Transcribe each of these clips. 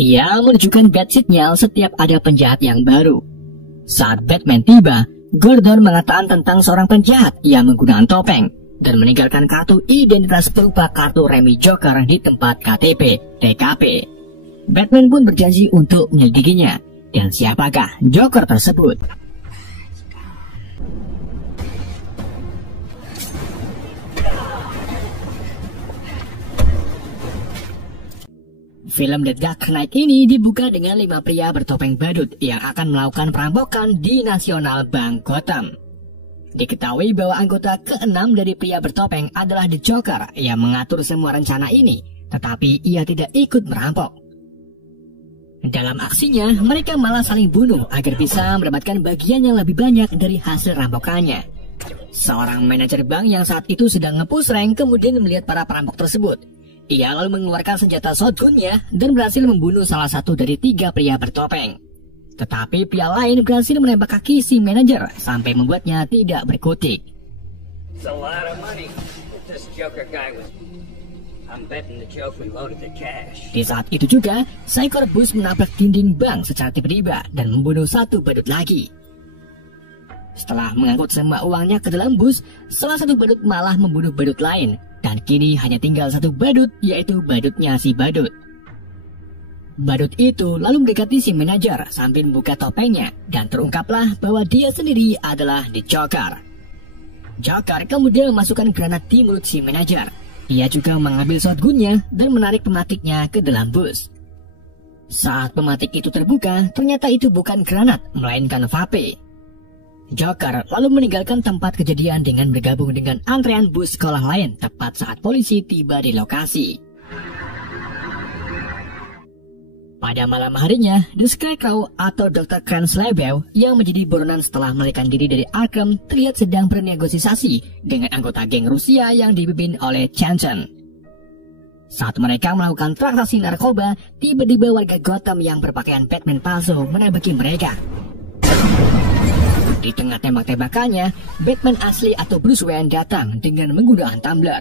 Ia menunjukkan bat signal setiap ada penjahat yang baru. Saat Batman tiba, Gordon mengatakan tentang seorang penjahat yang menggunakan topeng dan meninggalkan kartu identitas berupa kartu remi Joker di tempat KTP TKP. Batman pun berjanji untuk menyelidikinya. Dan siapakah Joker tersebut? Film The Dark Knight ini dibuka dengan 5 pria bertopeng badut yang akan melakukan perampokan di National Bank Gotham. Diketahui bahwa anggota ke-6 dari pria bertopeng adalah The Joker yang mengatur semua rencana ini, tetapi ia tidak ikut merampok. Dalam aksinya, mereka malah saling bunuh agar bisa mendapatkan bagian yang lebih banyak dari hasil rampokannya. Seorang manajer bank yang saat itu sedang nge-push rank kemudian melihat para perampok tersebut. Ia lalu mengeluarkan senjata shotgunnya dan berhasil membunuh salah satu dari 3 pria bertopeng. Tetapi pria lain berhasil menembak kaki si manajer sampai membuatnya tidak berkutik. Di saat itu juga, seekor bus menabrak dinding bank secara tiba-tiba dan membunuh 1 badut lagi. Setelah mengangkut semua uangnya ke dalam bus, salah satu badut malah membunuh badut lain. Dan kini hanya tinggal 1 badut, yaitu badutnya si badut. Badut itu lalu mendekati si manajer sambil membuka topengnya dan terungkaplah bahwa dia sendiri adalah The Joker. Joker kemudian memasukkan granat di mulut si manajer. Ia juga mengambil shotgunnya dan menarik pematiknya ke dalam bus. Saat pematik itu terbuka, ternyata itu bukan granat, melainkan vape. Joker lalu meninggalkan tempat kejadian dengan bergabung dengan antrean bus sekolah lain tepat saat polisi tiba di lokasi. Pada malam harinya, The Scarecrow atau Dr. Kranz-Lebeau yang menjadi buronan setelah melarikan diri dari Arkham terlihat sedang bernegosiasi dengan anggota geng Rusia yang dipimpin oleh Chanson. Saat mereka melakukan transaksi narkoba, tiba-tiba warga Gotham yang berpakaian Batman palsu menembaki mereka. Di tengah tembak-tembakannya, Batman asli atau Bruce Wayne datang dengan menggunakan tumbler.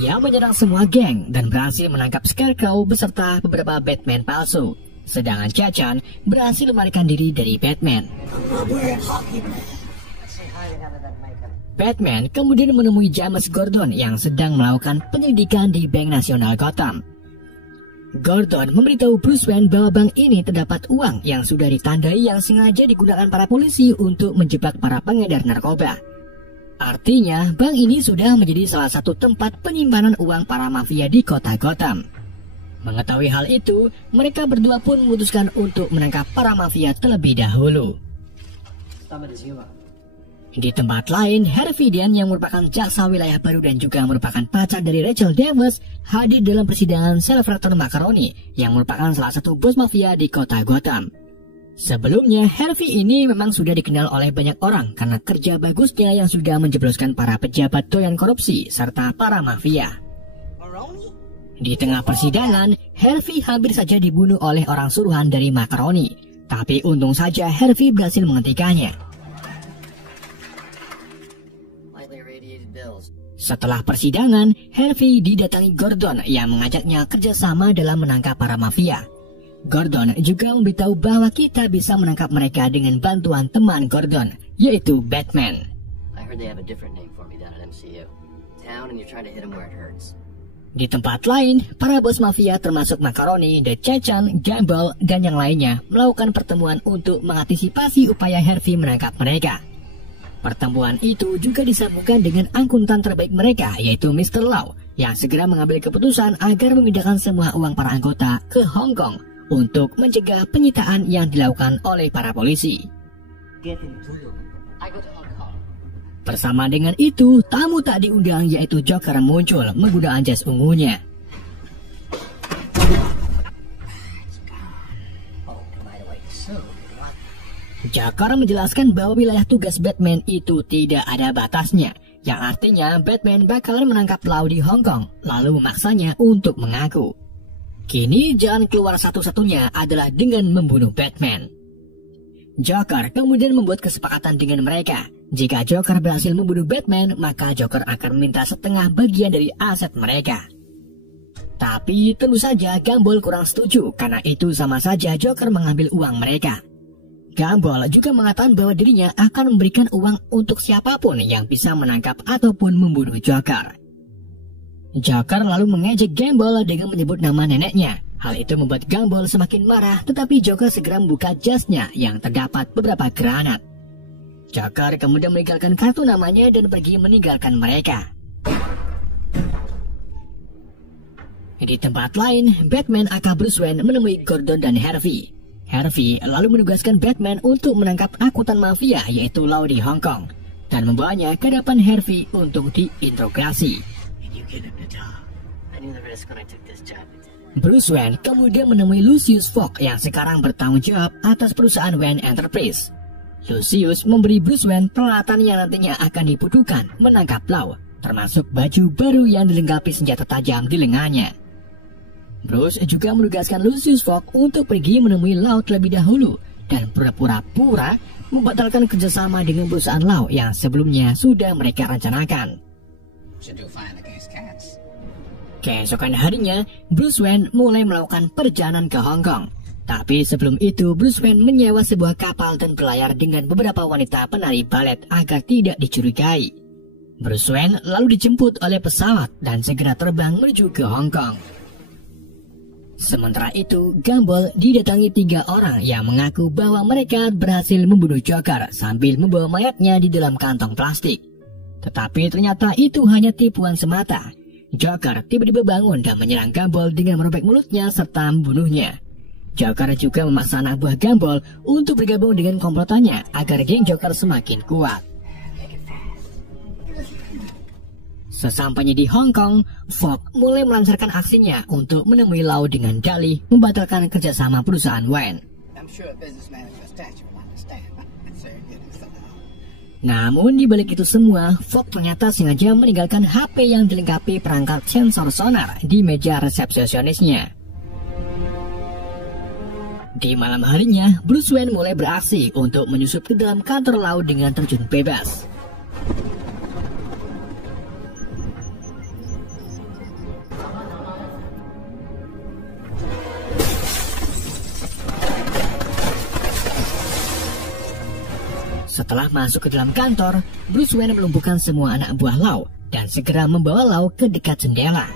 Ia menyerang semua geng dan berhasil menangkap Scarecrow beserta beberapa Batman palsu. Sedangkan Chacan berhasil melarikan diri dari Batman. Batman kemudian menemui James Gordon yang sedang melakukan penyelidikan di Bank Nasional Gotham. Gordon memberitahu Bruce Wayne bahwa bank ini terdapat uang yang sudah ditandai yang sengaja digunakan para polisi untuk menjebak para pengedar narkoba. Artinya, bank ini sudah menjadi salah satu tempat penyimpanan uang para mafia di kota Gotham. Mengetahui hal itu, mereka berdua pun memutuskan untuk menangkap para mafia terlebih dahulu. Di tempat lain, Harvey Dent yang merupakan jaksa wilayah baru dan juga merupakan pacar dari Rachel Davis hadir dalam persidangan Salvatore Macaroni yang merupakan salah satu bos mafia di kota Gotham. Sebelumnya, Harvey ini memang sudah dikenal oleh banyak orang karena kerja bagusnya yang sudah menjebloskan para pejabat doyan korupsi serta para mafia. Di tengah persidangan, Harvey hampir saja dibunuh oleh orang suruhan dari Macaroni, tapi untung saja Harvey berhasil menghentikannya. Setelah persidangan, Harvey didatangi Gordon yang mengajaknya kerjasama dalam menangkap para mafia. Gordon juga memberitahu bahwa kita bisa menangkap mereka dengan bantuan teman Gordon, yaitu Batman. Di tempat lain, para bos mafia termasuk Macaroni, The Chechen, Gamble, dan yang lainnya melakukan pertemuan untuk mengantisipasi upaya Harvey menangkap mereka. Pertemuan itu juga disambungkan dengan akuntan terbaik mereka, yaitu Mr. Lau, yang segera mengambil keputusan agar memindahkan semua uang para anggota ke Hong Kong untuk mencegah penyitaan yang dilakukan oleh para polisi. Bersama dengan itu, tamu tak diundang yaitu Joker muncul menggunakan jas ungunya. Joker menjelaskan bahwa wilayah tugas Batman itu tidak ada batasnya, yang artinya Batman bakalan menangkap Lau di Hong Kong, lalu memaksanya untuk mengaku. Kini jalan keluar satu-satunya adalah dengan membunuh Batman. Joker kemudian membuat kesepakatan dengan mereka. Jika Joker berhasil membunuh Batman, maka Joker akan meminta setengah bagian dari aset mereka. Tapi tentu saja Gumball kurang setuju, karena itu sama saja Joker mengambil uang mereka. Gumball juga mengatakan bahwa dirinya akan memberikan uang untuk siapapun yang bisa menangkap ataupun membunuh Joker. Joker lalu mengejek Gumball dengan menyebut nama neneknya. Hal itu membuat Gumball semakin marah, tetapi Joker segera membuka jasnya yang terdapat beberapa granat. Joker kemudian meninggalkan kartu namanya dan pergi meninggalkan mereka. Di tempat lain, Batman aka Bruce Wayne menemui Gordon dan Harvey. Harvey lalu menugaskan Batman untuk menangkap angkutan mafia yaitu Lau di Hong Kong dan membawanya ke hadapan Harvey untuk diinterogasi. Bruce Wayne kemudian menemui Lucius Fox yang sekarang bertanggung jawab atas perusahaan Wayne Enterprise. Lucius memberi Bruce Wayne peralatan yang nantinya akan dibutuhkan menangkap Lau, termasuk baju baru yang dilengkapi senjata tajam di lengannya. Bruce juga menugaskan Lucius Fox untuk pergi menemui Lau terlebih dahulu dan pura-pura membatalkan kerjasama dengan perusahaan Lau yang sebelumnya sudah mereka rencanakan. Keesokan harinya, Bruce Wayne mulai melakukan perjalanan ke Hong Kong. Tapi sebelum itu, Bruce Wayne menyewa sebuah kapal dan berlayar dengan beberapa wanita penari balet agar tidak dicurigai. Bruce Wayne lalu dijemput oleh pesawat dan segera terbang menuju ke Hong Kong. Sementara itu, Gumball didatangi 3 orang yang mengaku bahwa mereka berhasil membunuh Joker sambil membawa mayatnya di dalam kantong plastik. Tetapi ternyata itu hanya tipuan semata. Joker tiba-tiba bangun dan menyerang Gumball dengan merobek mulutnya serta membunuhnya. Joker juga memaksa anak buah Gumball untuk bergabung dengan komplotannya agar geng Joker semakin kuat. Sesampainya di Hong Kong, Fox mulai melancarkan aksinya untuk menemui Lau dengan dalih membatalkan kerjasama perusahaan Wayne. Namun di balik itu semua, Fox ternyata sengaja meninggalkan HP yang dilengkapi perangkat sensor sonar di meja resepsionisnya. Di malam harinya, Bruce Wayne mulai beraksi untuk menyusup ke dalam kantor Lau dengan terjun bebas. Setelah masuk ke dalam kantor, Bruce Wayne melumpuhkan semua anak buah Lau dan segera membawa Lau ke dekat jendela.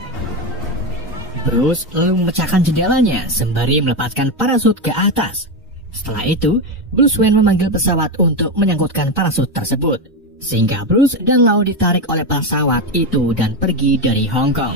Bruce lalu memecahkan jendelanya sembari melepaskan parasut ke atas. Setelah itu, Bruce Wayne memanggil pesawat untuk menyangkutkan parasut tersebut, sehingga Bruce dan Lau ditarik oleh pesawat itu dan pergi dari Hong Kong.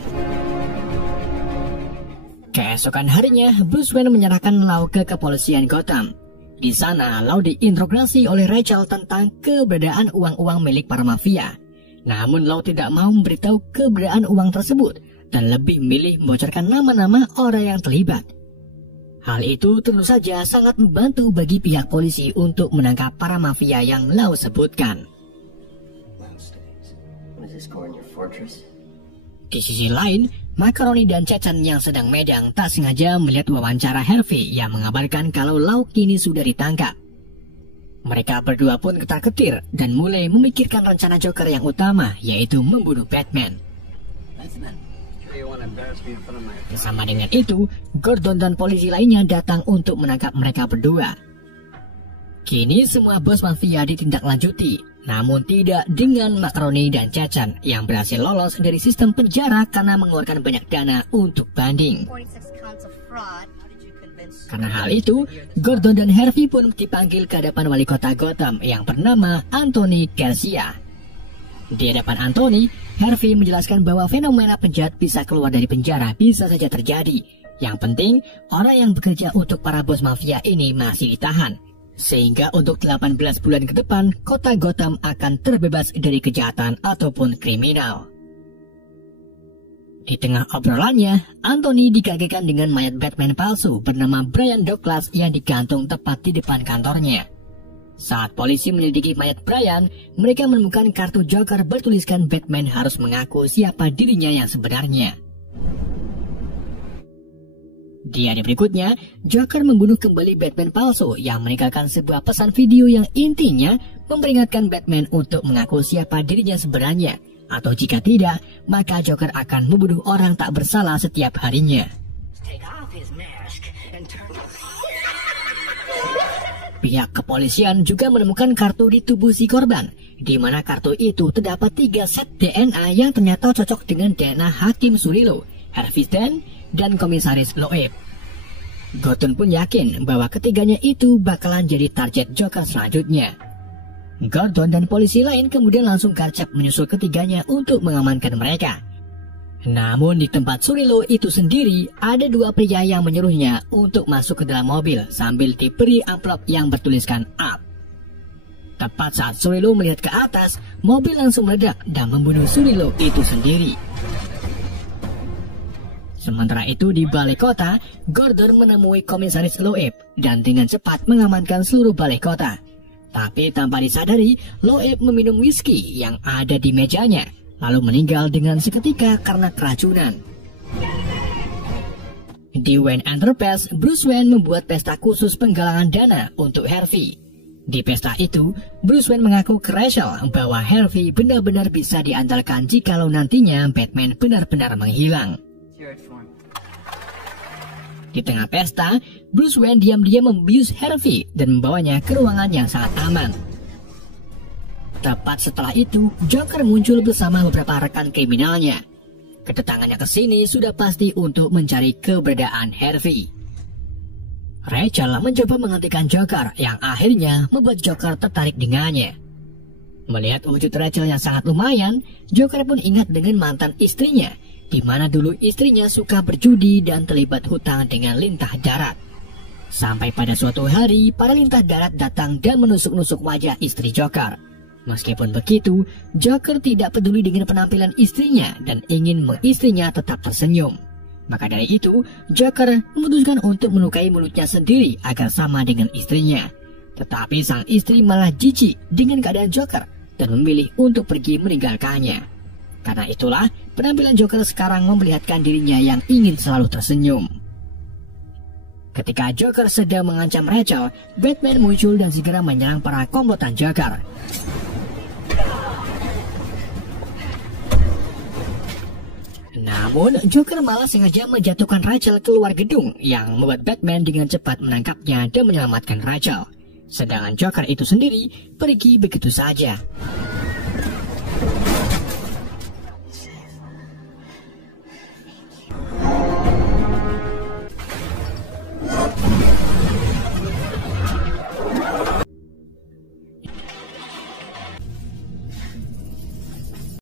Keesokan harinya, Bruce Wayne menyerahkan Lau ke kepolisian Gotham. Di sana, Lau diinterogasi oleh Rachel tentang keberadaan uang-uang milik para mafia. Namun Lau tidak mau memberitahu keberadaan uang tersebut dan lebih memilih membocorkan nama-nama orang yang terlibat. Hal itu tentu saja sangat membantu bagi pihak polisi untuk menangkap para mafia yang Lau sebutkan. Di sisi lain, Macaroni dan Cecen yang sedang medang tak sengaja melihat wawancara Harvey yang mengabarkan kalau Lau kini sudah ditangkap. Mereka berdua pun ketar-ketir dan mulai memikirkan rencana Joker yang utama, yaitu membunuh Batman. Bersama dengan itu, Gordon dan polisi lainnya datang untuk menangkap mereka berdua. Kini semua bos mafia ditindaklanjuti, namun tidak dengan Macaroni dan Cecen yang berhasil lolos dari sistem penjara karena mengeluarkan banyak dana untuk banding. Karena hal itu, Gordon dan Harvey pun dipanggil ke hadapan wali kota Gotham yang bernama Anthony Garcia. Di hadapan Anthony, Harvey menjelaskan bahwa fenomena penjahat bisa keluar dari penjara bisa saja terjadi. Yang penting, orang yang bekerja untuk para bos mafia ini masih ditahan. Sehingga untuk 18 bulan ke depan, kota Gotham akan terbebas dari kejahatan ataupun kriminal. Di tengah obrolannya, Anthony dikagetkan dengan mayat Batman palsu bernama Brian Douglas yang digantung tepat di depan kantornya. Saat polisi menyelidiki mayat Brian, mereka menemukan kartu Joker bertuliskan Batman harus mengaku siapa dirinya yang sebenarnya. Di hari berikutnya, Joker membunuh kembali Batman palsu yang meninggalkan sebuah pesan video yang intinya memperingatkan Batman untuk mengaku siapa dirinya sebenarnya. Atau jika tidak, maka Joker akan membunuh orang tak bersalah setiap harinya. Pihak kepolisian juga menemukan kartu di tubuh si korban, di mana kartu itu terdapat 3 set DNA yang ternyata cocok dengan DNA Hakim Surilo, Harvey Dent, dan Komisaris Loeb. Gordon pun yakin bahwa ketiganya itu bakalan jadi target Joker selanjutnya. Gordon dan polisi lain kemudian langsung garcap menyusul ketiganya untuk mengamankan mereka. Namun di tempat Surilo itu sendiri, ada 2 pria yang menyuruhnya untuk masuk ke dalam mobil sambil diberi amplop yang bertuliskan up. Tepat saat Surilo melihat ke atas, mobil langsung meledak dan membunuh Surilo itu sendiri. Sementara itu di balai kota, Gordon menemui Komisaris Loeb dan dengan cepat mengamankan seluruh balai kota. Tapi tanpa disadari, Loeb meminum whisky yang ada di mejanya, lalu meninggal dengan seketika karena keracunan. Di Wayne Enterprise, Bruce Wayne membuat pesta khusus penggalangan dana untuk Harvey. Di pesta itu, Bruce Wayne mengaku ke Rachel bahwa Harvey benar-benar bisa diandalkan jikalau nantinya Batman benar-benar menghilang. Di tengah pesta, Bruce Wayne diam-diam membius Harvey dan membawanya ke ruangan yang sangat aman. Tepat setelah itu, Joker muncul bersama beberapa rekan kriminalnya. Kedatangannya ke sini sudah pasti untuk mencari keberadaan Harvey. Rachel mencoba menghentikan Joker yang akhirnya membuat Joker tertarik dengannya. Melihat wujud Rachel yang sangat lumayan, Joker pun ingat dengan mantan istrinya, di mana dulu istrinya suka berjudi dan terlibat hutang dengan lintah darat. Sampai pada suatu hari, para lintah darat datang dan menusuk-nusuk wajah istri Joker. Meskipun begitu, Joker tidak peduli dengan penampilan istrinya dan ingin istrinya tetap tersenyum. Maka dari itu, Joker memutuskan untuk melukai mulutnya sendiri agar sama dengan istrinya. Tetapi sang istri malah jijik dengan keadaan Joker dan memilih untuk pergi meninggalkannya. Karena itulah, penampilan Joker sekarang memperlihatkan dirinya yang ingin selalu tersenyum. Ketika Joker sedang mengancam Rachel, Batman muncul dan segera menyerang para komplotan Joker. Namun, Joker malah sengaja menjatuhkan Rachel keluar gedung yang membuat Batman dengan cepat menangkapnya dan menyelamatkan Rachel. Sedangkan Joker itu sendiri pergi begitu saja.